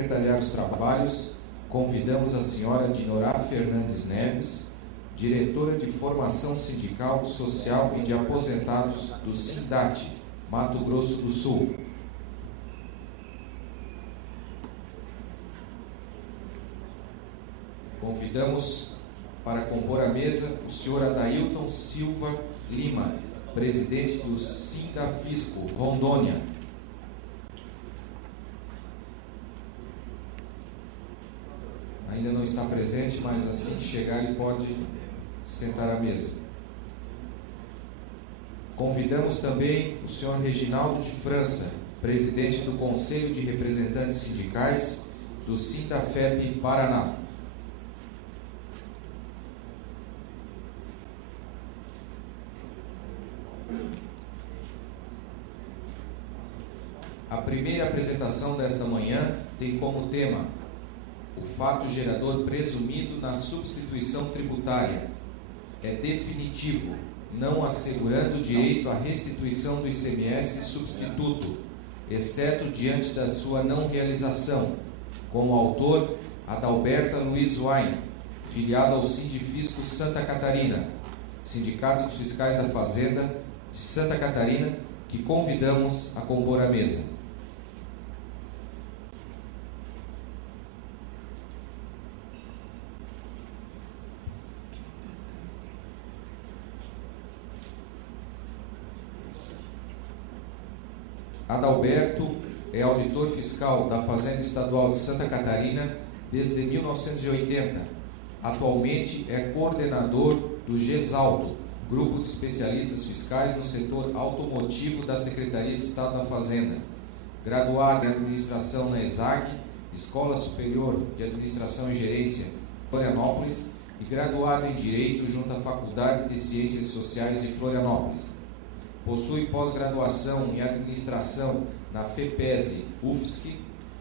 secretariar os trabalhos, convidamos a senhora Dinorá Fernandes Neves, diretora de Formação Sindical, Social e de Aposentados do SINDAT, Mato Grosso do Sul. Convidamos para compor a mesa o senhor Adailton Silva Lima, presidente do Sindafisco, Rondônia. Ainda não está presente, mas assim que chegar ele pode sentar à mesa. Convidamos também o senhor Reginaldo de França, presidente do Conselho de Representantes Sindicais do Sindafep Paraná. A primeira apresentação desta manhã tem como tema o fato gerador presumido na substituição tributária. É definitivo, não assegurando o direito à restituição do ICMS substituto, exceto diante da sua não realização. Como autor, Adalberta Luiz Wain, filiado ao Sindifisco Santa Catarina, Sindicato dos Fiscais da Fazenda de Santa Catarina, que convidamos a compor a mesa. Adalberto é auditor fiscal da Fazenda Estadual de Santa Catarina desde 1980. Atualmente é coordenador do GESALTO, Grupo de Especialistas Fiscais no setor automotivo da Secretaria de Estado da Fazenda. Graduado em Administração na ESAG, Escola Superior de Administração e Gerência, Florianópolis, e graduado em Direito junto à Faculdade de Ciências Sociais de Florianópolis. Possui pós-graduação em Administração na FEPESE, UFSC,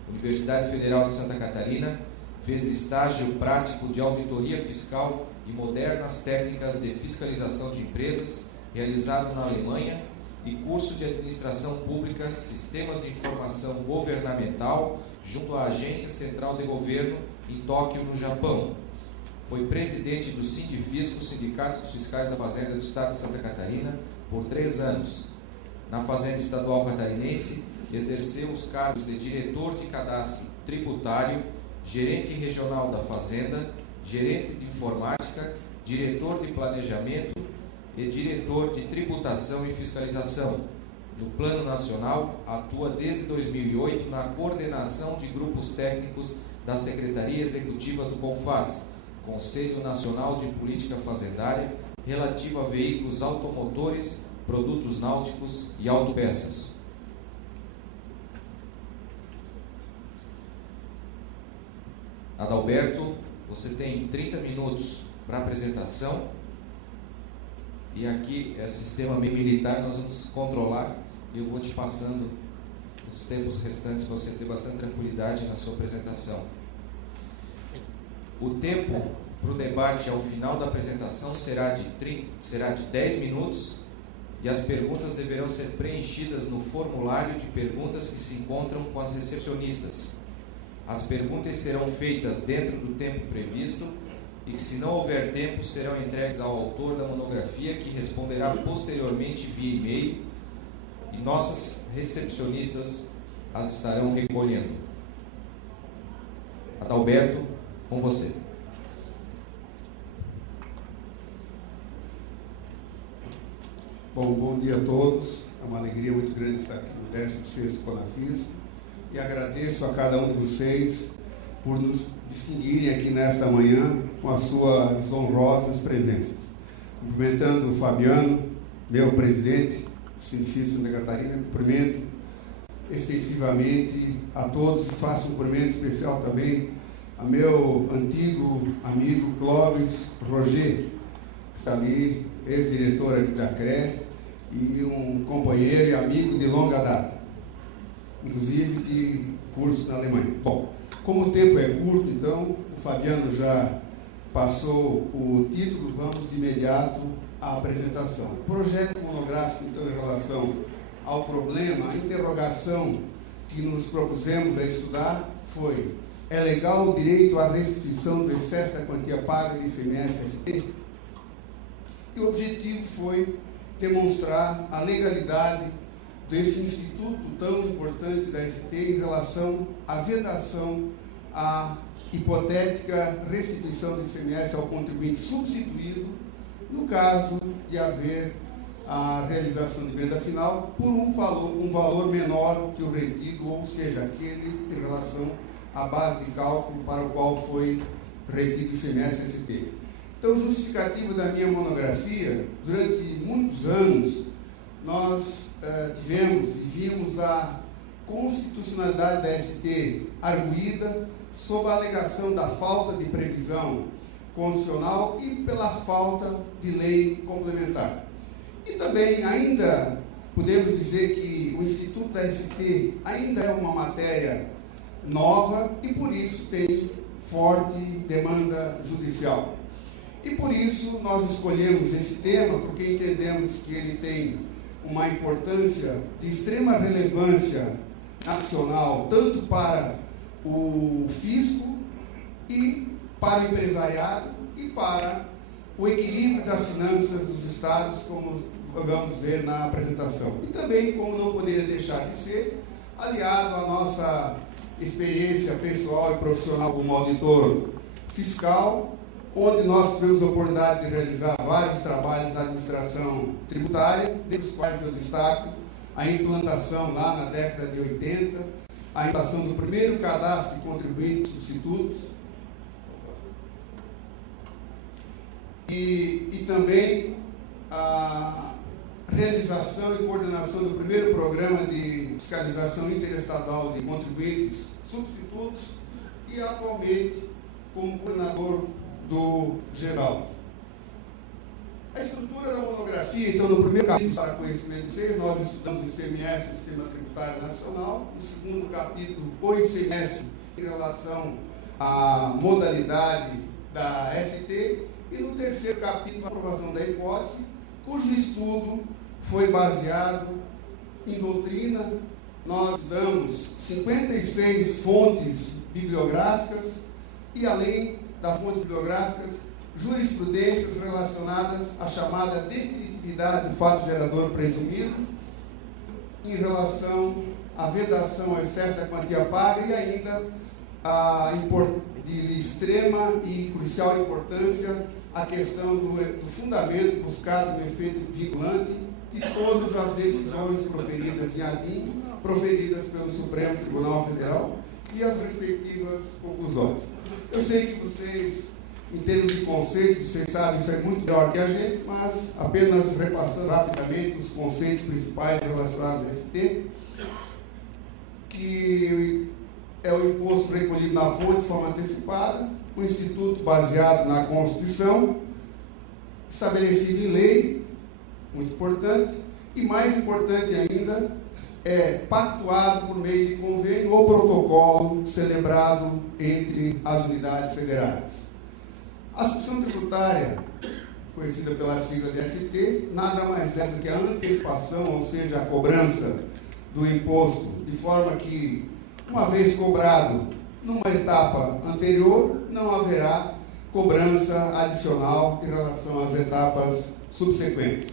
Universidade Federal de Santa Catarina, fez estágio prático de Auditoria Fiscal e Modernas Técnicas de Fiscalização de Empresas, realizado na Alemanha, e curso de Administração Pública, Sistemas de Informação Governamental, junto à Agência Central de Governo, em Tóquio, no Japão. Foi presidente do Sindifisco, Sindicato dos Fiscais da Fazenda do Estado de Santa Catarina, por 3 anos. Na Fazenda Estadual Catarinense, exerceu os cargos de diretor de cadastro tributário, gerente regional da Fazenda, gerente de informática, diretor de planejamento e diretor de tributação e fiscalização. No plano nacional, atua desde 2008 na coordenação de grupos técnicos da Secretaria Executiva do CONFAS, Conselho Nacional de Política Fazendária, relativo a veículos automotores, produtos náuticos e autopeças. Adalberto, você tem 30 minutos para apresentação, e aqui é sistema meio militar, nós vamos controlar, e eu vou te passando os tempos restantes para você ter bastante tranquilidade na sua apresentação. O tempo para o debate ao final da apresentação será de 10 minutos, e as perguntas deverão ser preenchidas no formulário de perguntas que se encontram com as recepcionistas. As perguntas serão feitas dentro do tempo previsto e que, se não houver tempo, serão entregues ao autor da monografia, que responderá posteriormente via e-mail, e nossas recepcionistas as estarão recolhendo. Adalberto, com você. Bom dia a todos. É uma alegria muito grande estar aqui no 16º CONAFISCO, e agradeço a cada um de vocês por nos distinguirem aqui nesta manhã com as suas honrosas presenças. Cumprimentando o Fabiano, meu presidente do Sindifisco Santa Catarina, cumprimento extensivamente a todos, e faço um cumprimento especial também a meu antigo amigo Clóvis Roger, que está ali, ex-diretor aqui da CRE, e um companheiro e amigo de longa data, inclusive de curso na Alemanha. Bom, como o tempo é curto, então, o Fabiano já passou o título, vamos de imediato à apresentação. O projeto monográfico, então, em relação ao problema, a interrogação que nos propusemos a estudar, foi: é legal o direito à restituição do excesso da quantia paga de ICMS-ST? E o objetivo foi demonstrar a legalidade desse instituto tão importante da ST em relação à vedação, à hipotética restituição do ICMS ao contribuinte substituído, no caso de haver a realização de venda final por um valor menor que o retido, ou seja, aquele em relação à base de cálculo para o qual foi retido o ICMS-ST. Então, justificativo da minha monografia, durante muitos anos, nós tivemos e vimos a constitucionalidade da ST arguída sob a alegação da falta de previsão constitucional e pela falta de lei complementar. E também ainda podemos dizer que o Instituto da ST ainda é uma matéria nova e por isso tem forte demanda judicial. E por isso nós escolhemos esse tema, porque entendemos que ele tem uma importância de extrema relevância nacional, tanto para o fisco e para o empresariado e para o equilíbrio das finanças dos estados, como vamos ver na apresentação. E também, como não poderia deixar de ser, aliado à nossa experiência pessoal e profissional como auditor fiscal, onde nós tivemos a oportunidade de realizar vários trabalhos na administração tributária, dentre os quais eu destaco a implantação lá na década de 80, a implantação do primeiro cadastro de contribuintes substitutos e também a realização e coordenação do primeiro programa de fiscalização interestadual de contribuintes substitutos e atualmente como coordenador do geral. A estrutura da monografia, então, no primeiro capítulo, para conhecimento de vocês, nós estudamos o ICMS, Sistema Tributário Nacional. No segundo capítulo, o ICMS em relação à modalidade da ST. E no terceiro capítulo, a aprovação da hipótese, cujo estudo foi baseado em doutrina. Nós estudamos 56 fontes bibliográficas e, além das fontes bibliográficas, jurisprudências relacionadas à chamada definitividade do fato gerador presumido, em relação à vedação ao excesso da quantia paga e ainda de extrema e crucial importância a questão do fundamento buscado no efeito vinculante de todas as decisões proferidas em ADIM, proferidas pelo Supremo Tribunal Federal e as respectivas conclusões. Eu sei que vocês, em termos de conceitos, vocês sabem, isso é muito melhor que a gente, mas apenas repassando rapidamente os conceitos principais relacionados a esse tema, que é o imposto recolhido na fonte de forma antecipada, o instituto baseado na Constituição, estabelecido em lei, muito importante, e mais importante ainda, pactuado por meio de convênio ou protocolo celebrado entre as unidades federais. A substituição tributária, conhecida pela sigla de ST, nada mais é do que a antecipação, ou seja, a cobrança do imposto, de forma que, uma vez cobrado numa etapa anterior, não haverá cobrança adicional em relação às etapas subsequentes.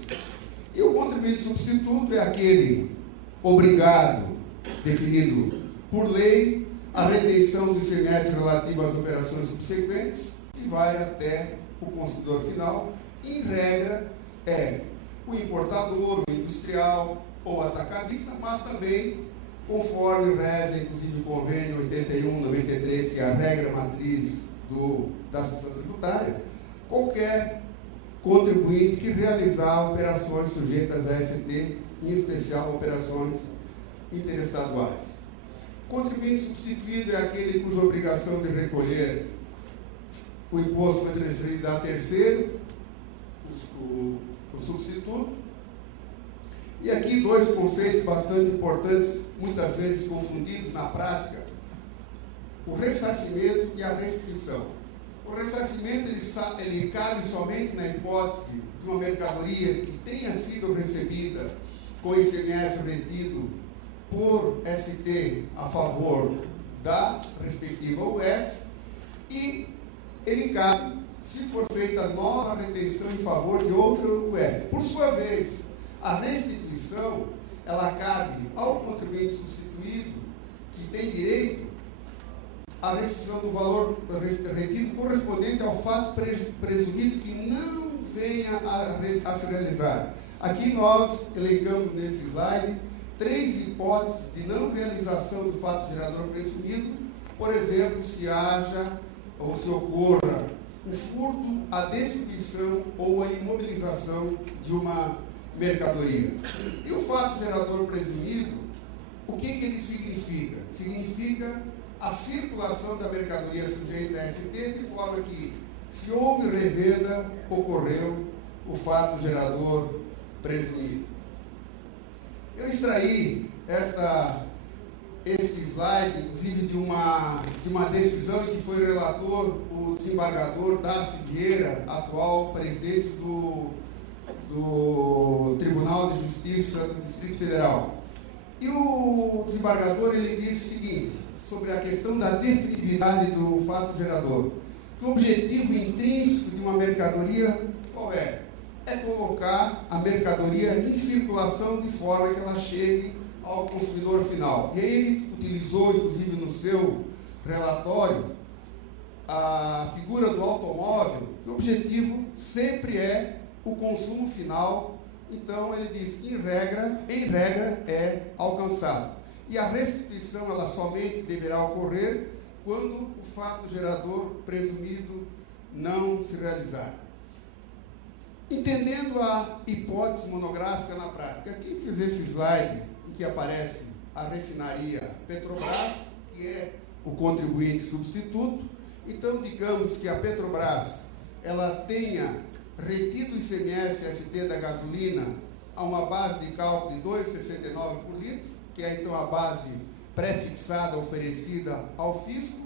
E o contribuinte substituto é aquele obrigado, definido por lei, a retenção do ICMS relativo às operações subsequentes e vai até o consumidor final. Em regra, é o importador, o industrial ou atacadista, mas também, conforme reza, inclusive, o convênio 81/93, que é a regra matriz da substituição tributária, qualquer contribuinte que realizar operações sujeitas a ST, em especial operações interestaduais. Contribuinte substituído é aquele cuja obrigação de recolher o imposto foi transferido a terceiro, o substituto. E aqui dois conceitos bastante importantes, muitas vezes confundidos na prática: o ressarcimento e a restituição. O ressarcimento ele cabe somente na hipótese de uma mercadoria que tenha sido recebida com ICMS retido por ST a favor da respectiva UF e ele cabe se for feita nova retenção em favor de outra UF. Por sua vez, a restituição, ela cabe ao contribuinte substituído, que tem direito à restituição do valor retido correspondente ao fato presumido que não venha a se realizar. Aqui nós elencamos nesse slide 3 hipóteses de não realização do fato gerador presumido, por exemplo, se haja ou se ocorra o furto, a destituição ou a imobilização de uma mercadoria. E o fato gerador presumido, o que ele significa? Significa a circulação da mercadoria sujeita a ST, de forma que, se houve revenda, ocorreu o fato gerador presumido. Eu extraí este slide, inclusive, de uma decisão em que foi o relator, o desembargador Darcy Vieira, atual presidente do Tribunal de Justiça do Distrito Federal. E o desembargador, ele disse o seguinte, sobre a questão da definitividade do fato gerador, que o objetivo intrínseco de uma mercadoria, qual é? É colocar a mercadoria em circulação de forma que ela chegue ao consumidor final. E aí ele utilizou, inclusive no seu relatório, a figura do automóvel, que o objetivo sempre é o consumo final. Então ele diz que em regra é alcançado. E a restituição, ela somente deverá ocorrer quando o fato gerador presumido não se realizar. Entendendo a hipótese monográfica na prática, quem fez esse slide em que aparece a refinaria Petrobras, que é o contribuinte substituto, então digamos que a Petrobras ela tenha retido o ICMS ST da gasolina a uma base de cálculo de 2,69 por litro, que é então a base pré-fixada oferecida ao fisco,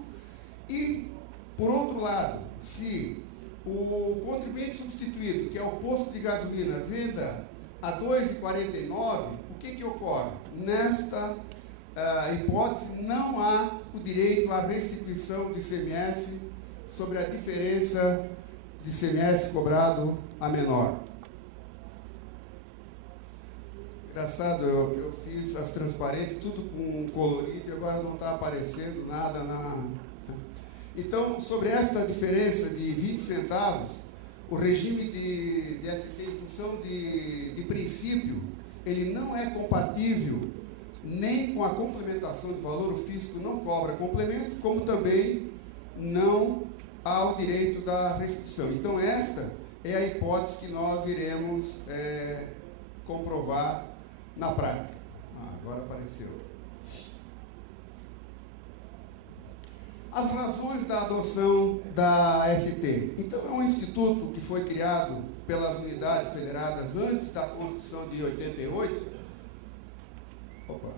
e, por outro lado, se o contribuinte substituído, que é o posto de gasolina, venda a 2,49, o que ocorre? Nesta hipótese, não há o direito à restituição de ICMS sobre a diferença de ICMS cobrado a menor. Engraçado, eu fiz as transparências, tudo com colorido, e agora não está aparecendo nada na... Então, sobre esta diferença de 20 centavos, o regime de ST, em função de princípio, ele não é compatível nem com a complementação de valor, o fisco não cobra complemento, como também não há o direito da restituição. Então, esta é a hipótese que nós iremos comprovar na prática. Agora apareceu. As razões da adoção da ST. Então, é um instituto que foi criado pelas unidades federadas antes da Constituição de 88. Opa.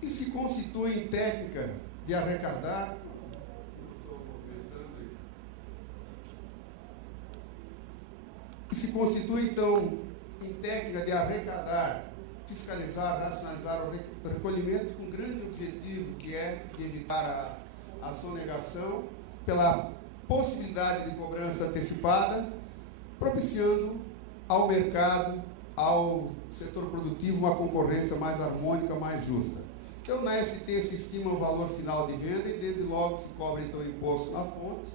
E se constitui em técnica de arrecadar. E se constitui, então, em técnica de arrecadar, fiscalizar, racionalizar o recolhimento com grande objetivo, que é de evitar a sonegação, pela possibilidade de cobrança antecipada, propiciando ao mercado, ao setor produtivo, uma concorrência mais harmônica, mais justa. Então, na ST se estima o valor final de venda e, desde logo, se cobra, então, o imposto na fonte,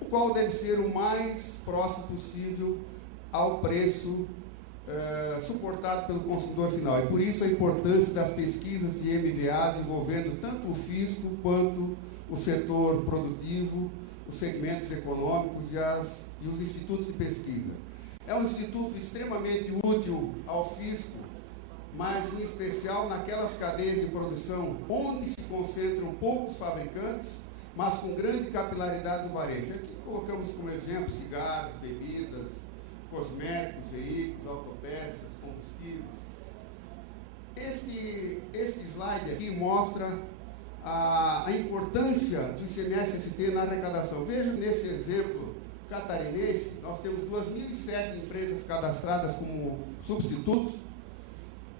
o qual deve ser o mais próximo possível ao preço suportado pelo consumidor final. E por isso a importância das pesquisas de MVAs envolvendo tanto o fisco quanto o setor produtivo, os segmentos econômicos e os institutos de pesquisa. É um instituto extremamente útil ao fisco, mas em especial naquelas cadeias de produção onde se concentram poucos fabricantes, mas com grande capilaridade no varejo. Aqui colocamos como exemplo cigarros, bebidas, cosméticos, veículos, autopeças, combustíveis. Este slide aqui mostra a importância do ICMS-ST na arrecadação. Veja nesse exemplo catarinense, nós temos 2.007 empresas cadastradas como substitutos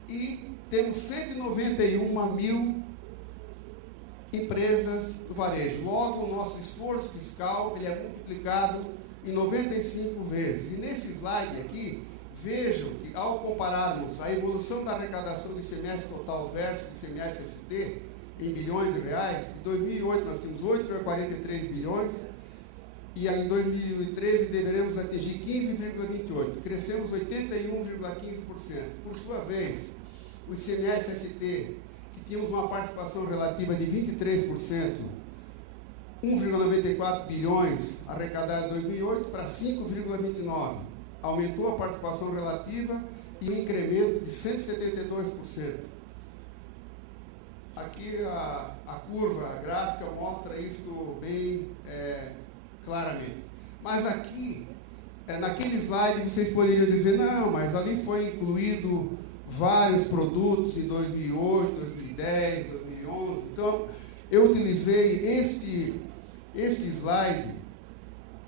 e temos 191 mil empresas do varejo. Logo, o nosso esforço fiscal ele é multiplicado em 95 vezes. E nesse slide aqui, vejam que ao compararmos a evolução da arrecadação do ICMS total versus ICMS-ST em bilhões de reais, em 2008 nós tínhamos 8,43 bilhões e em 2013 deveremos atingir 15,28. Crescemos 81,15%. Por sua vez, o ICMS-ST, que tínhamos uma participação relativa de 23%, 1,94 bilhões arrecadados em 2008 para 5,29. Aumentou a participação relativa e um incremento de 172%. Aqui a curva gráfica mostra isso bem claramente. Mas aqui, naquele slide, vocês poderiam dizer, não, mas ali foi incluído vários produtos em 2008, 2010, 2011. Então, eu utilizei este slide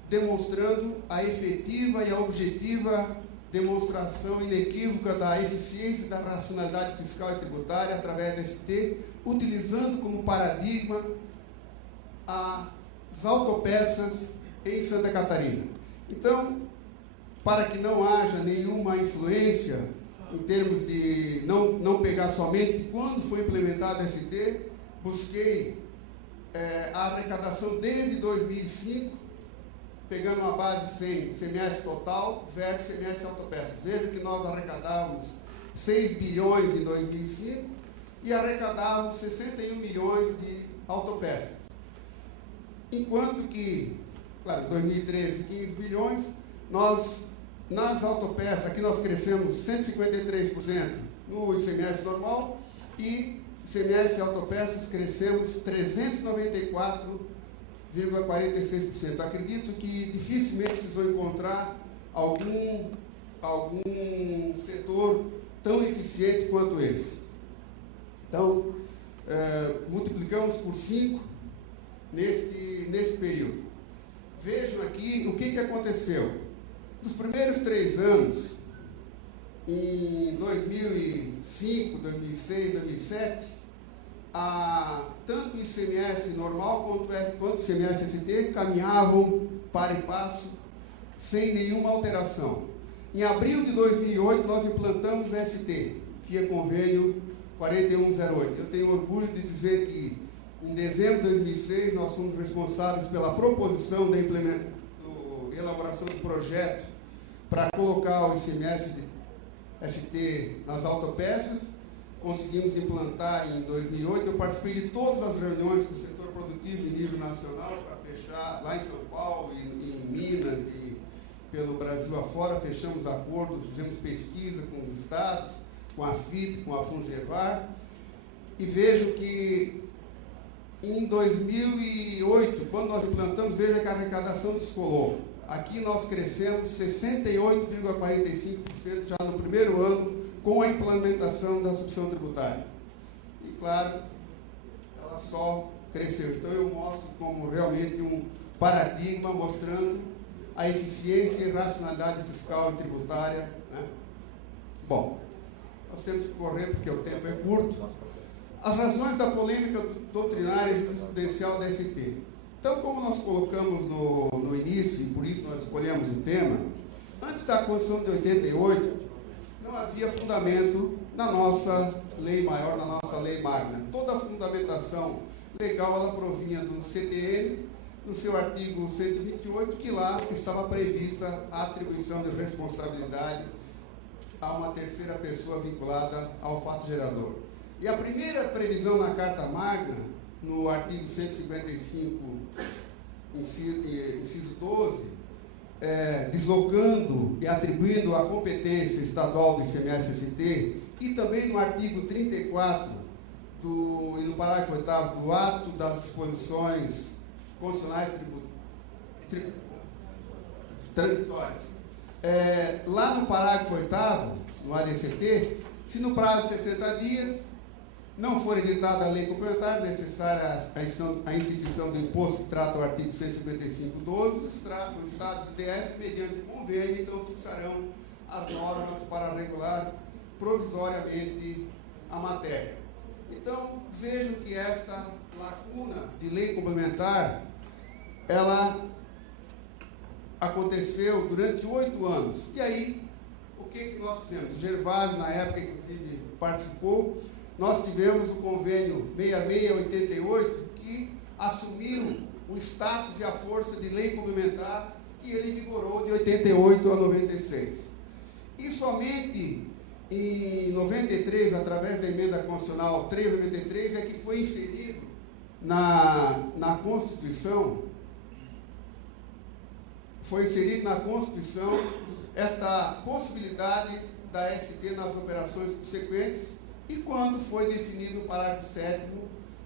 demonstrando a efetiva e a objetiva demonstração inequívoca da eficiência e da racionalidade fiscal e tributária através da ST, utilizando como paradigma as autopeças em Santa Catarina. Então, para que não haja nenhuma influência em termos de não pegar somente quando foi implementada a ST, busquei a arrecadação desde 2005, pegando uma base 100, ICMS total versus ICMS autopeças. Veja que nós arrecadávamos 6 bilhões em 2005 e arrecadávamos 61 milhões de autopeças. Enquanto que, claro, em 2013, 15 bilhões, nós, nas autopeças, aqui nós crescemos 153% no ICMS normal e ICMS autopeças crescemos 394,46%. Acredito que dificilmente vocês vão encontrar algum setor tão eficiente quanto esse. Então, multiplicamos por 5 neste período. Vejam aqui o que aconteceu. Nos primeiros 3 anos, em 2005, 2006, 2007, tanto o ICMS normal quanto o ICMS-ST caminhavam para e passo, sem nenhuma alteração. Em abril de 2008, nós implantamos o ST, que é convênio 4108. Eu tenho orgulho de dizer que, em dezembro de 2006, nós fomos responsáveis pela proposição da elaboração do projeto para colocar o ICMS-ST nas autopeças. Conseguimos implantar em 2008. Eu participei de todas as reuniões com o setor produtivo em nível nacional para fechar, lá em São Paulo, em Minas e pelo Brasil afora, fechamos acordos, fizemos pesquisa com os estados, com a FIP, com a Fungevar, e vejo que em 2008, quando nós implantamos, veja que a arrecadação descolou. Aqui nós crescemos 68,45% já no primeiro ano com a implementação da substituição tributária. E, claro, ela só cresceu. Então, eu mostro como realmente um paradigma mostrando a eficiência e racionalidade fiscal e tributária, né? Bom, nós temos que correr porque o tempo é curto. As razões da polêmica doutrinária e jurisprudencial da ST. Então, como nós colocamos no início, e por isso nós escolhemos o tema, antes da Constituição de 88, não havia fundamento na nossa lei maior, na nossa lei magna. Toda a fundamentação legal, ela provinha do CTN, no seu artigo 128, que lá estava prevista a atribuição de responsabilidade a uma terceira pessoa vinculada ao fato gerador. E a primeira previsão na Carta Magna, no artigo 155, inciso 12, deslocando e atribuindo a competência estadual do ICMS-ST, e também no artigo 34, e no parágrafo 8º, do ato das disposições constitucionais transitórias. Lá no parágrafo 8º, no ADCT, se no prazo de 60 dias, não for editada a lei complementar, necessária a instituição do imposto que trata o artigo 155.12, os estados do DF, mediante convênio, então fixarão as normas para regular provisoriamente a matéria. Então, vejo que esta lacuna de lei complementar, ela aconteceu durante 8 anos. E aí, o que nós fizemos? O Gervásio, na época, inclusive, participou. Nós tivemos o convênio 6688, que assumiu o status e a força de lei complementar, e ele vigorou de 88 a 96. E somente em 93, através da emenda constitucional 393, é que foi inserido na Constituição, esta possibilidade da ST nas operações subsequentes, e quando foi definido no parágrafo 7º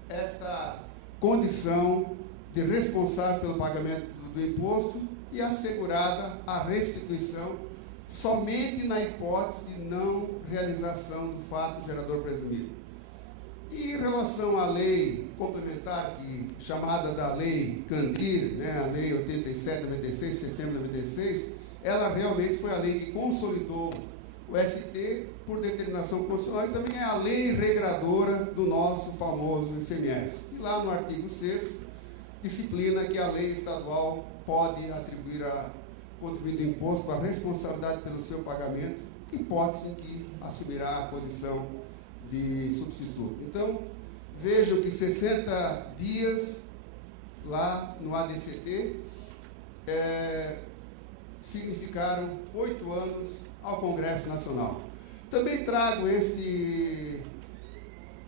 esta condição de responsável pelo pagamento do imposto e assegurada a restituição somente na hipótese de não realização do fato gerador presumido. E em relação à lei complementar, chamada da Lei Candir, a Lei 87/96, setembro de 96, ela realmente foi a lei que consolidou o ST por determinação constitucional e também é a lei regradora do nosso famoso ICMS. E lá no artigo 6º, disciplina que a lei estadual pode atribuir a contribuinte do imposto a responsabilidade pelo seu pagamento, hipótese em que assumirá a condição de substituto. Então, vejam que 60 dias lá no ADCT significaram 8 anos ao Congresso Nacional. Também trago este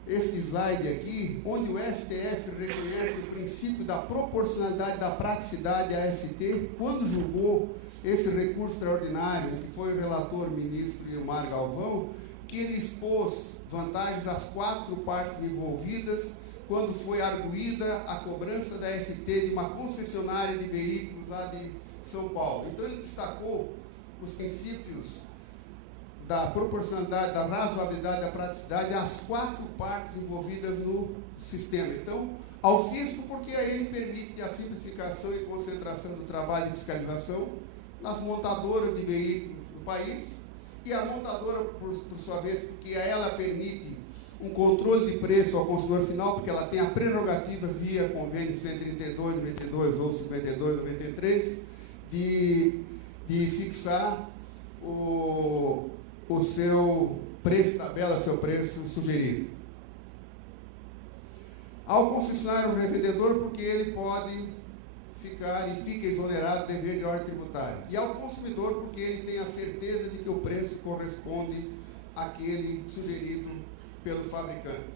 slide aqui, onde o STF reconhece o princípio da proporcionalidade da praticidade da AST, quando julgou esse recurso extraordinário, que foi o relator o ministro Ilmar Galvão, que ele expôs vantagens às 4 partes envolvidas, quando foi arguída a cobrança da AST de uma concessionária de veículos lá de São Paulo. Então ele destacou os princípios da proporcionalidade, da razoabilidade, da praticidade às 4 partes envolvidas no sistema. Então, ao fisco, porque aí ele permite a simplificação e concentração do trabalho de fiscalização nas montadoras de veículos do país, e a montadora, por sua vez, porque a ela permite um controle de preço ao consumidor final, porque ela tem a prerrogativa via convênio 132/92 ou 52/93 de fixar o seu preço tabela, seu preço sugerido. Ao concessionário revendedor, porque ele pode fica exonerado do dever de ordem tributária. E ao consumidor, porque ele tem a certeza de que o preço corresponde àquele sugerido pelo fabricante.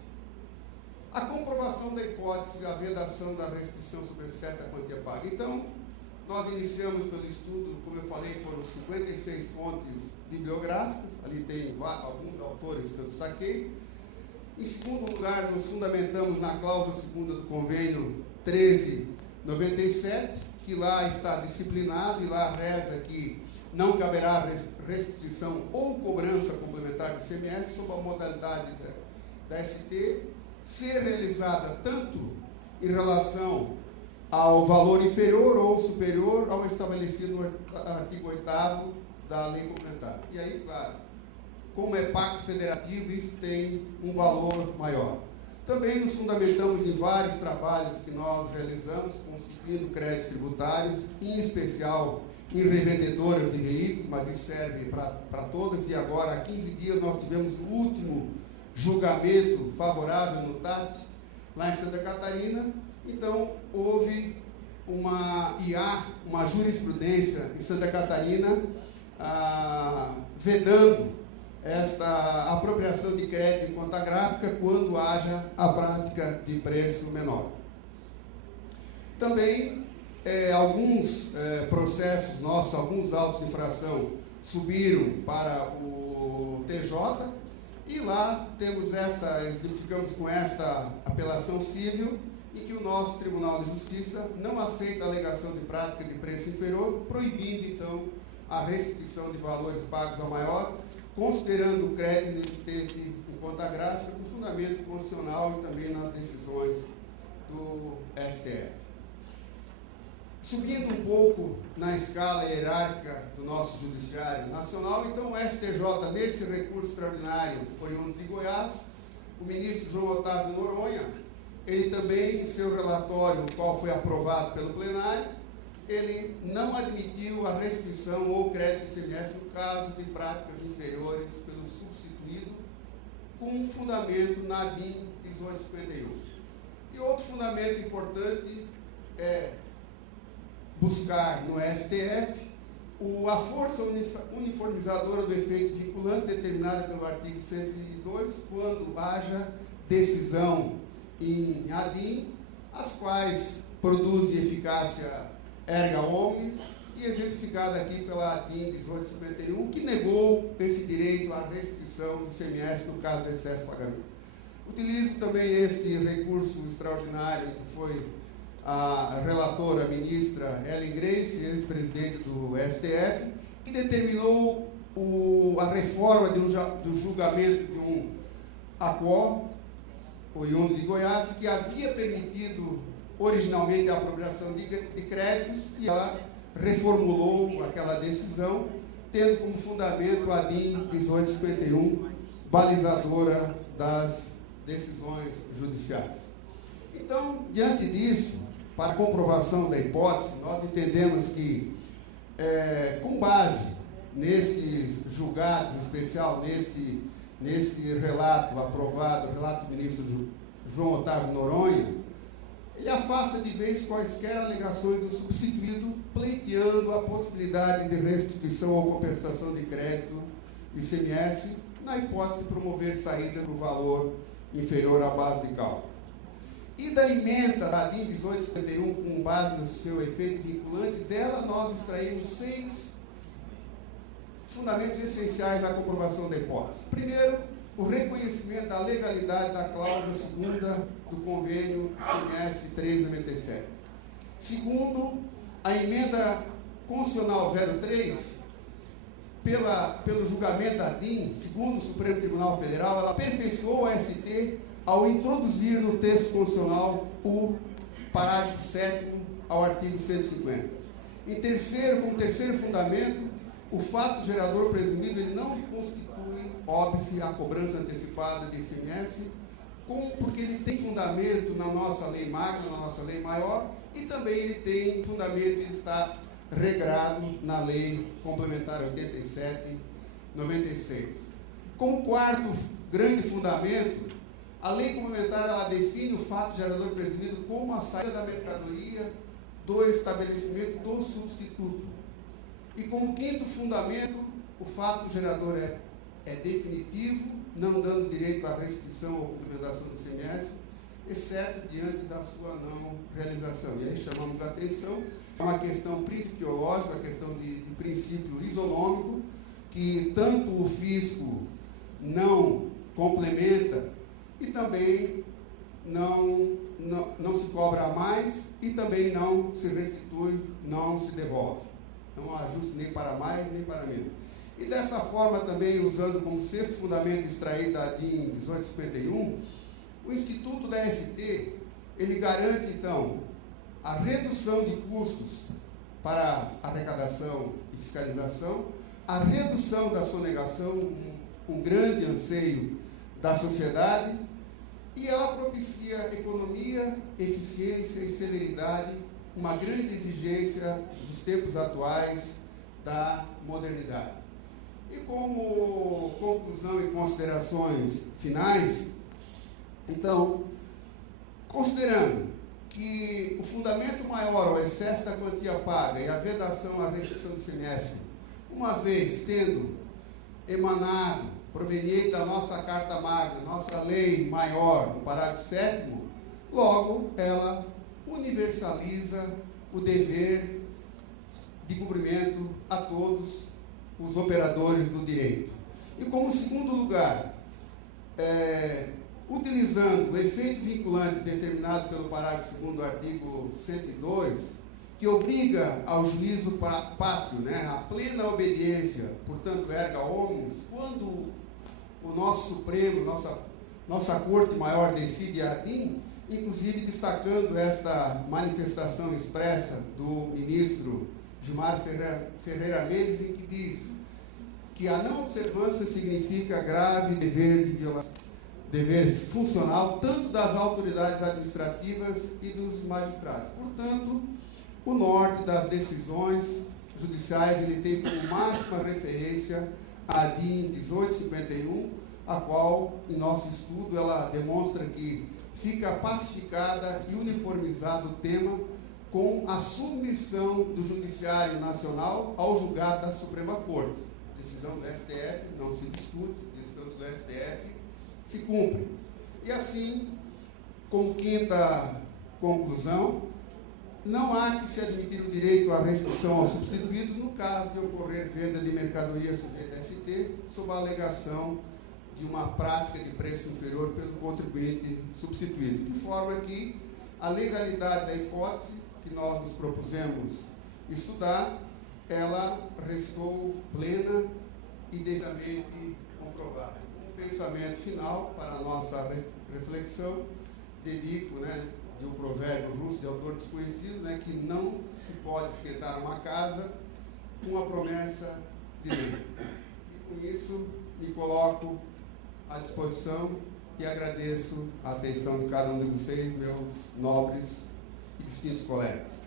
A comprovação da hipótese, a vedação da restrição sobre certa quantia paga. Então, nós iniciamos pelo estudo, como eu falei, foram 56 fontes bibliográficas, ali tem alguns autores que eu destaquei. Em segundo lugar, nos fundamentamos na cláusula segunda do convênio 1397, que lá está disciplinado e lá reza que não caberá restituição ou cobrança complementar do ICMS sob a modalidade da ST, ser realizada tanto em relação ao valor inferior ou superior ao estabelecido no artigo 8º da lei complementar. E aí, claro, como é pacto federativo, isso tem um valor maior. Também nos fundamentamos em vários trabalhos que nós realizamos, constituindo créditos tributários, em especial em revendedoras de veículos, mas isso serve para todas, e agora, há 15 dias, nós tivemos o último julgamento favorável no TAT, lá em Santa Catarina. Então, houve uma jurisprudência em Santa Catarina vedando esta apropriação de crédito em conta gráfica quando haja a prática de preço menor. Também, alguns processos nossos, alguns autos de infração subiram para o TJ, e lá exemplificamos com esta apelação civil, em que o nosso Tribunal de Justiça não aceita a alegação de prática de preço inferior, proibindo, então, a restituição de valores pagos ao maior, considerando o crédito inexistente em conta gráfica com fundamento constitucional e também nas decisões do STF. Subindo um pouco na escala hierárquica do nosso Judiciário Nacional, então o STJ, nesse recurso extraordinário oriundo de Goiás, o ministro João Otávio Noronha, ele também, em seu relatório, o qual foi aprovado pelo plenário, ele não admitiu a restrição ou crédito de ICMS no caso de práticas inferiores pelo substituído, com fundamento na DIN 1851. E outro fundamento importante é buscar no STF a força uniformizadora do efeito vinculante determinada pelo artigo 102, quando haja decisão em ADIM, as quais produzem eficácia erga omnes, e exemplificada aqui pela ADIM 1851, que negou esse direito à restrição do ICMS no caso de excesso de pagamento. Utilizo também este recurso extraordinário que foi a relatora, a ministra Ellen Grace, ex-presidente do STF, que determinou a reforma do julgamento de um ACO, oriundo de Goiás, que havia permitido originalmente a apropriação de créditos, e ela reformulou aquela decisão, tendo como fundamento a DIN 1851, balizadora das decisões judiciais. Então, diante disso, para comprovação da hipótese, nós entendemos que, com base nestes julgados, em especial neste relato aprovado, o relato do ministro João Otávio Noronha, ele afasta de vez quaisquer alegações do substituído, pleiteando a possibilidade de restituição ou compensação de crédito ICMS, na hipótese de promover saída para o valor inferior à base de cálculo. E da emenda da DIN 1851, com base no seu efeito vinculante, dela nós extraímos 6 fundamentos essenciais da comprovação da hipótese. Primeiro, o reconhecimento da legalidade da cláusula segunda do convênio ICMS 397. Segundo, a emenda constitucional 03, pelo julgamento da DIN, segundo o Supremo Tribunal Federal, ela aperfeiçoou a ST ao introduzir no texto constitucional o parágrafo 7º ao artigo 150. Como terceiro fundamento, o fato gerador presumido ele não constitui óbice à cobrança antecipada de ICMS, porque ele tem fundamento na nossa lei magna, na nossa lei maior, e também ele tem fundamento, ele está regrado na lei complementar 87/96. Como quarto grande fundamento, a lei complementar ela define o fato gerador presumido como a saída da mercadoria do estabelecimento do substituto. E como quinto fundamento, o fato gerador é definitivo, não dando direito à restituição ou complementação do ICMS, exceto diante da sua não realização. E aí chamamos a atenção, é uma questão principiológica, a questão de princípio isonômico, que tanto o fisco não complementa e também não se cobra mais e também não se restitui, não se devolve. Não há ajuste nem para mais nem para menos. E desta forma também, usando como sexto fundamento extraído da DIN 1851, o Instituto da ST, ele garante então a redução de custos para arrecadação e fiscalização, a redução da sonegação, um grande anseio da sociedade, e ela propicia economia, eficiência e celeridade, uma grande exigência dos tempos atuais da modernidade. E como conclusão e considerações finais, então, considerando que o fundamento maior ao excesso da quantia paga e a vedação à restrição do ICMS, uma vez tendo emanado, proveniente da nossa Carta Magna, nossa lei maior, no parágrafo 7º, logo ela universaliza o dever de cumprimento a todos os operadores do direito. E como segundo lugar, utilizando o efeito vinculante determinado pelo parágrafo 2º do artigo 102, que que obriga ao juízo pátrio, né, a plena obediência, portanto, erga omnes, quando o nosso Supremo, nossa Corte Maior decide adim, inclusive destacando esta manifestação expressa do ministro Gilmar Ferreira Mendes, em que diz que a não observância significa grave dever de violação, dever funcional tanto das autoridades administrativas e dos magistrados. Portanto, o norte das decisões judiciais ele tem como máxima referência a DIN 1851, a qual, em nosso estudo, ela demonstra que fica pacificada e uniformizado o tema com a submissão do Judiciário Nacional ao julgado da Suprema Corte. Decisão do STF não se discute, decisão do STF se cumpre. E assim, como quinta conclusão, não há que se admitir o direito à restituição ao substituído no caso de ocorrer venda de mercadoria sujeita a ST, sob a alegação de uma prática de preço inferior pelo contribuinte substituído, de forma que a legalidade da hipótese que nós nos propusemos estudar, ela restou plena e devidamente comprovada. Um pensamento final para a nossa reflexão, dedico, de um provérbio russo de autor desconhecido, que não se pode esquentar uma casa com a promessa de lei. E com isso me coloco à disposição e agradeço a atenção de cada um de vocês, meus nobres e distintos colegas.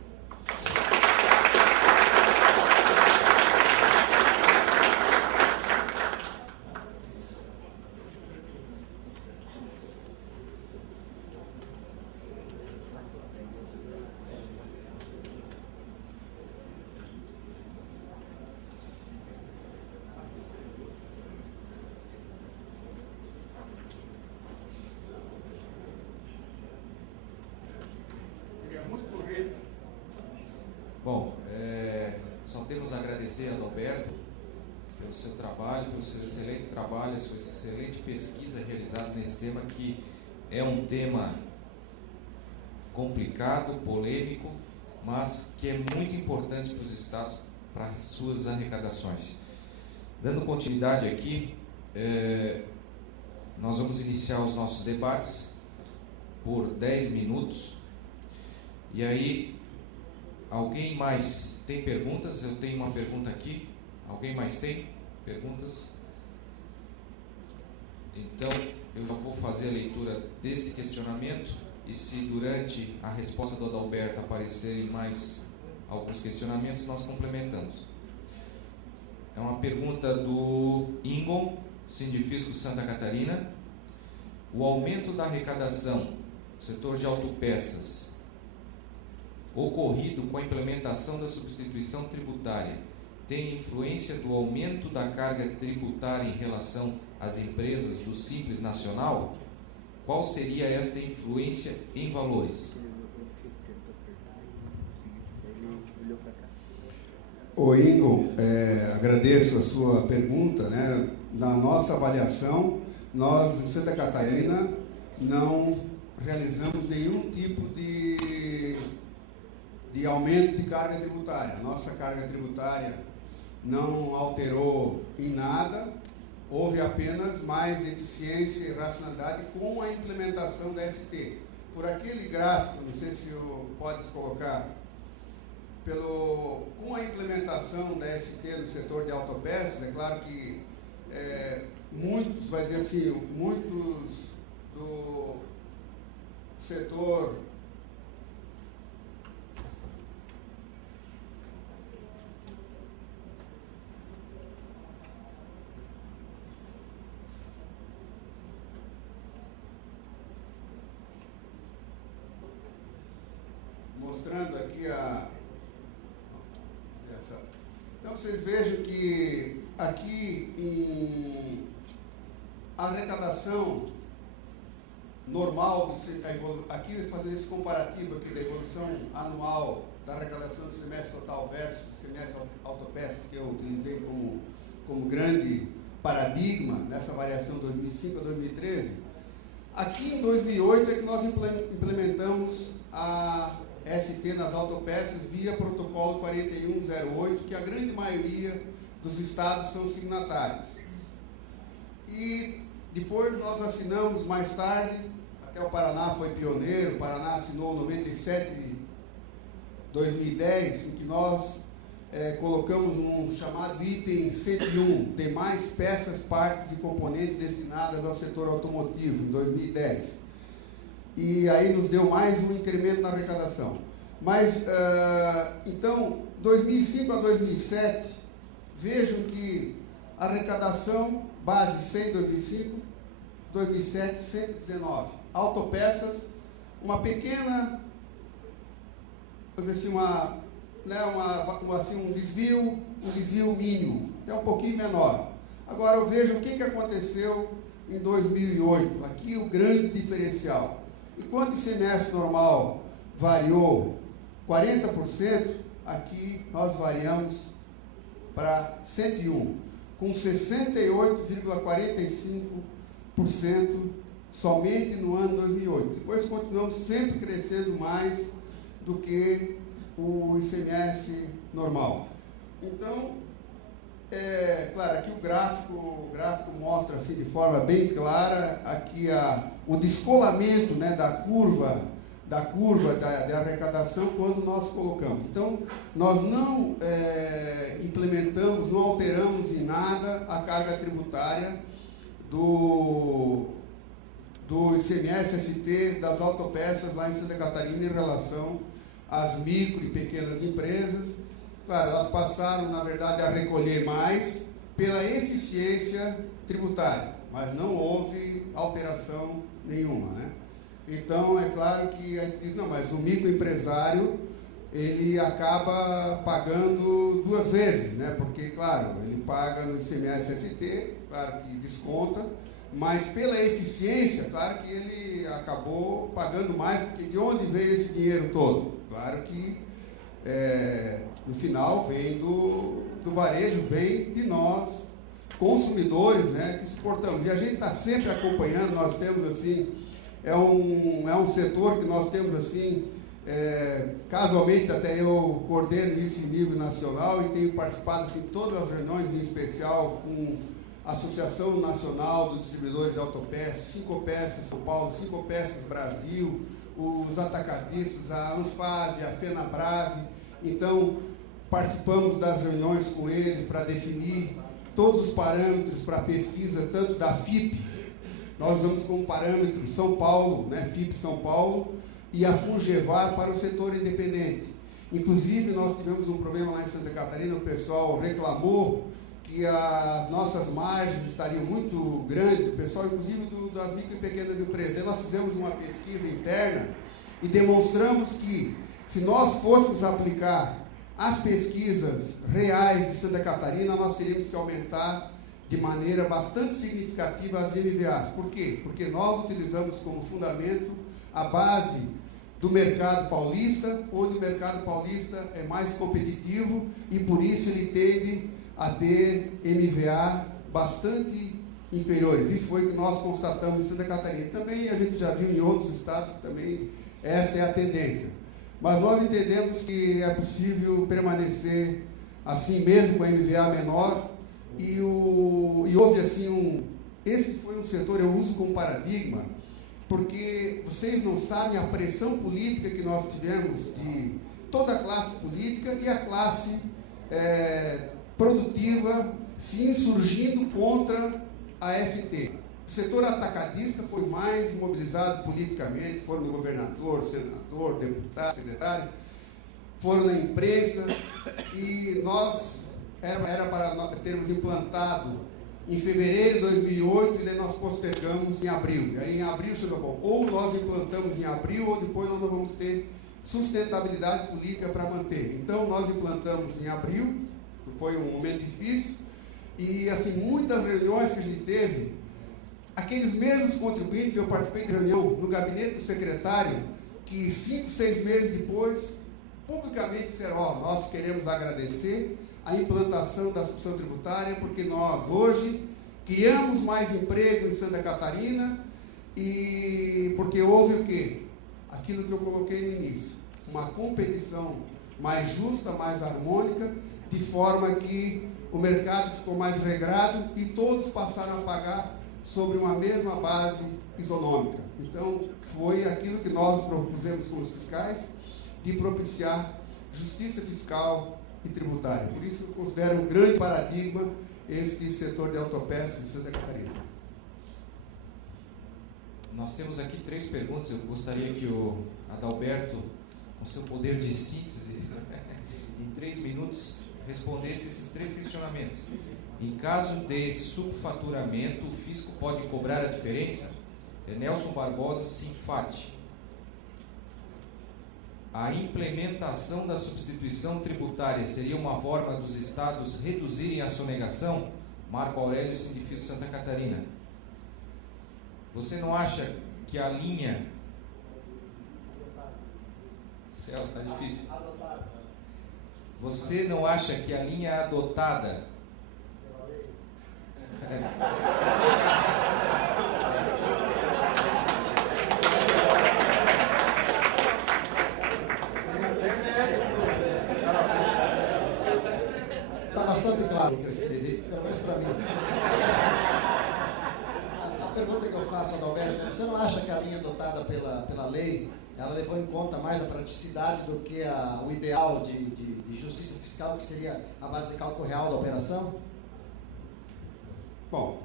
Bom, só temos a agradecer a Adalberto pelo seu trabalho, pelo seu excelente trabalho, a sua excelente pesquisa realizada nesse tema, que é um tema complicado, polêmico, mas que é muito importante para os estados, para as suas arrecadações. Dando continuidade aqui, nós vamos iniciar os nossos debates por 10 minutos, e aí alguém mais tem perguntas? Eu tenho uma pergunta aqui. Alguém mais tem perguntas? Então, eu já vou fazer a leitura deste questionamento, e se durante a resposta do Adalberto aparecerem mais alguns questionamentos, nós complementamos. É uma pergunta do Ingon, Sindifisco Santa Catarina. O aumento da arrecadação do setor de autopeças ocorrido com a implementação da substituição tributária tem influência do aumento da carga tributária em relação às empresas do Simples Nacional? Qual seria esta influência em valores? Ô Ingo, agradeço a sua pergunta. Na nossa avaliação, nós em Santa Catarina não realizamos nenhum tipo de aumento de carga tributária. A nossa carga tributária não alterou em nada, houve apenas mais eficiência e racionalidade com a implementação da ST. Por aquele gráfico, não sei se pode colocar, com a implementação da ST no setor de autopeças, é claro que muitos do setor mostrando aqui Então vocês vejam que aqui a arrecadação normal, aqui fazendo esse comparativo aqui da evolução anual da arrecadação do semestre total versus semestre autopeças, que eu utilizei como grande paradigma nessa variação 2005 a 2013, aqui em 2008 é que nós implementamos a ST nas autopeças via protocolo 4108, que a grande maioria dos estados são signatários. E depois nós assinamos mais tarde, até o Paraná foi pioneiro, o Paraná assinou 97 de 2010, em que nós colocamos um chamado item 101, demais peças, partes e componentes destinadas ao setor automotivo, em 2010. E aí nos deu mais um incremento na arrecadação. Mas, então, 2005 a 2007, vejam que a arrecadação, base 100 em 2005, 2007, 119. Autopeças, uma pequena, vamos dizer assim, um desvio mínimo, até um pouquinho menor. Agora, vejam o que aconteceu em 2008. Aqui o grande diferencial. Enquanto o ICMS normal variou 40%, aqui nós variamos para 101%, com 68,45% somente no ano 2008. Depois continuamos sempre crescendo mais do que o ICMS normal. Então, claro, aqui o gráfico mostra assim de forma bem clara aqui o descolamento, né, da curva da arrecadação quando nós colocamos. Então, nós não implementamos, não alteramos em nada a carga tributária do ICMS-ST das autopeças lá em Santa Catarina em relação às micro e pequenas empresas. Claro, elas passaram, na verdade, a recolher mais pela eficiência tributária, mas não houve alteração nenhuma, né? Então, é claro que a gente diz, não, mas o microempresário, ele acaba pagando duas vezes, né? Porque, claro, ele paga no ICMS-ST, claro que desconta, mas pela eficiência, claro que ele acabou pagando mais, porque de onde veio esse dinheiro todo? Claro que, no final, vem do varejo, vem de nós, consumidores, né, que suportamos. E a gente está sempre acompanhando, nós temos, assim, é um setor que nós temos, assim, casualmente até eu coordeno isso em nível nacional e tenho participado, assim, de todas as reuniões, em especial com a Associação Nacional dos Distribuidores de Autopeças, 5 Peças São Paulo, 5 Peças Brasil, os atacadistas, a Anfave, a FenaBrave. Então, participamos das reuniões com eles para definir todos os parâmetros para a pesquisa, tanto da FIP, nós usamos como parâmetro São Paulo, né, FIP São Paulo, e a FUNGEVAR para o setor independente. Inclusive, nós tivemos um problema lá em Santa Catarina, o pessoal reclamou que as nossas margens estariam muito grandes, o pessoal, inclusive, das micro e pequenas empresas. Aí nós fizemos uma pesquisa interna e demonstramos que, se nós fôssemos aplicar as pesquisas reais de Santa Catarina, nós teríamos que aumentar de maneira bastante significativa as MVAs. Por quê? Porque nós utilizamos como fundamento a base do mercado paulista, onde o mercado paulista é mais competitivo e, por isso, ele tende a ter MVA bastante inferiores. Isso foi o que nós constatamos em Santa Catarina. Também a gente já viu em outros estados que também essa é a tendência. Mas nós entendemos que é possível permanecer assim mesmo com a MVA menor e houve assim esse foi um setor, eu uso como paradigma, porque vocês não sabem a pressão política que nós tivemos de toda a classe política e a classe produtiva se insurgindo contra a ST. O setor atacadista foi mais mobilizado politicamente, foram no governador, senador, deputado, secretário, foram na imprensa, e nós, era para nós termos implantado em fevereiro de 2008, e daí nós postergamos em abril. E aí em abril chegou, bom, ou nós implantamos em abril, ou depois nós não vamos ter sustentabilidade política para manter. Então nós implantamos em abril, foi um momento difícil, e assim, muitas reuniões que a gente teve, aqueles mesmos contribuintes, eu participei de reunião no gabinete do secretário, que 5, 6 meses depois, publicamente disseram, nós queremos agradecer a implantação da sucessão tributária, porque nós hoje criamos mais emprego em Santa Catarina, e porque houve o quê? Aquilo que eu coloquei no início. uma competição mais justa, mais harmônica, de forma que o mercado ficou mais regrado e todos passaram a pagar sobre uma mesma base isonômica. Então, foi aquilo que nós propusemos com os fiscais, de propiciar justiça fiscal e tributária. Por isso, eu considero um grande paradigma este setor de autopeças de Santa Catarina. Nós temos aqui 3 perguntas. Eu gostaria que o Adalberto, com seu poder de síntese, em 3 minutos, respondesse esses 3 questionamentos. Em caso de subfaturamento, o fisco pode cobrar a diferença? Nelson Barbosa, Sinfate. A implementação da substituição tributária seria uma forma dos estados reduzirem a sonegação? Marco Aurélio, Sindifício Santa Catarina. Você não acha que a linha... Celso, está difícil. Você não acha que a linha adotada... Está bastante claro o que eu escrevi, pelo menos para mim. A pergunta que eu faço, Adalberto, você não acha que a linha adotada pela lei, ela levou em conta mais a praticidade do que o ideal de justiça fiscal, que seria a base de cálculo real da operação? Bom,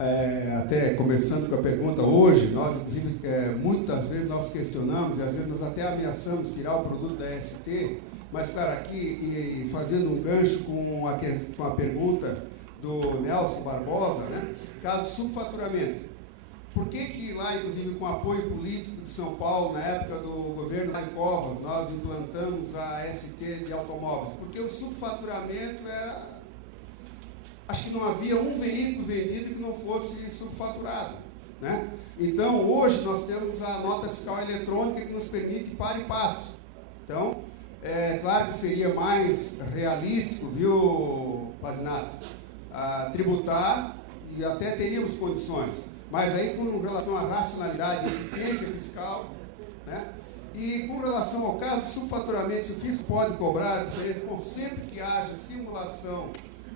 até começando com a pergunta, hoje, nós, inclusive, muitas vezes nós questionamos, e às vezes nós até ameaçamos tirar o produto da ST, mas, claro, aqui, e fazendo um gancho com a pergunta do Nelson Barbosa, né, caso de subfaturamento. Por que lá, inclusive, com apoio político de São Paulo, na época do governo Mário Covas, nós implantamos a ST de automóveis? Porque o subfaturamento era... Acho que não havia um veículo vendido que não fosse subfaturado, né? Então, hoje nós temos a nota fiscal eletrônica que nos permite par e passo. Então, é claro que seria mais realístico, viu, Pazinato, tributar, e até teríamos condições, mas aí com relação à racionalidade e eficiência fiscal, né? E com relação ao caso de subfaturamento, se o fisco pode cobrar a diferença, bom, sempre que haja simulação,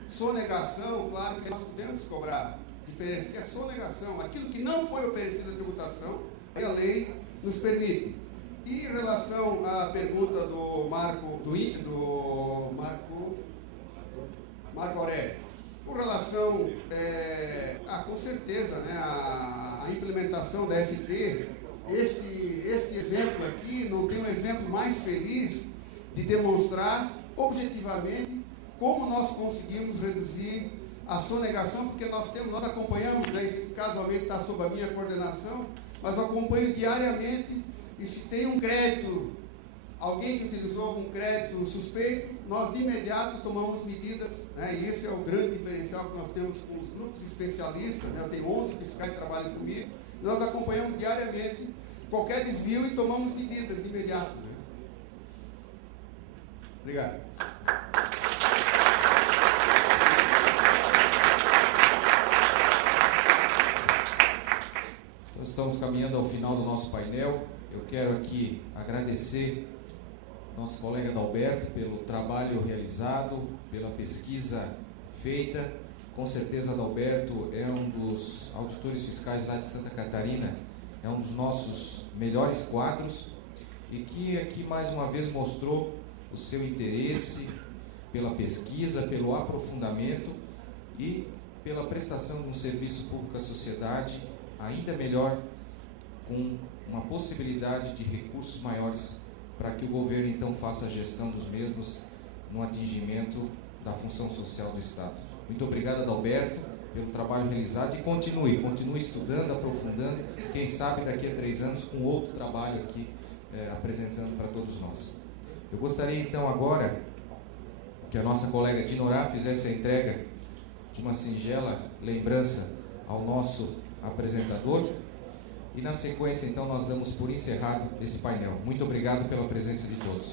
sonegação, claro que nós podemos cobrar diferença, que é sonegação, aquilo que não foi oferecido à tributação, a lei nos permite. E em relação à pergunta do Marco Aurélio, com relação com certeza, né, a implementação da ST, este exemplo aqui não tem um exemplo mais feliz de demonstrar objetivamente como nós conseguimos reduzir a sonegação, porque nós acompanhamos, né, isso casualmente está sob a minha coordenação, mas acompanho diariamente, e se tem um crédito, alguém que utilizou algum crédito suspeito, nós de imediato tomamos medidas, né, e esse é o grande diferencial que nós temos com os grupos especialistas, né, eu tenho 11 fiscais que trabalham comigo, e nós acompanhamos diariamente qualquer desvio e tomamos medidas de imediato. Né? Obrigado. Então, estamos caminhando ao final do nosso painel. Eu quero aqui agradecer nosso colega Adalberto pelo trabalho realizado, pela pesquisa feita. Com certeza, Adalberto é um dos auditores fiscais lá de Santa Catarina, é um dos nossos melhores quadros e que aqui mais uma vez mostrou o seu interesse pela pesquisa, pelo aprofundamento e pela prestação de um serviço público à sociedade ainda melhor, com uma possibilidade de recursos maiores para que o governo então faça a gestão dos mesmos no atingimento da função social do Estado. Muito obrigado, Adalberto, pelo trabalho realizado e continue estudando, aprofundando, quem sabe daqui a 3 anos com outro trabalho aqui apresentando para todos nós. Eu gostaria então agora que a nossa colega Dinorá fizesse a entrega de uma singela lembrança ao nosso apresentador e na sequência então nós damos por encerrado esse painel. Muito obrigado pela presença de todos.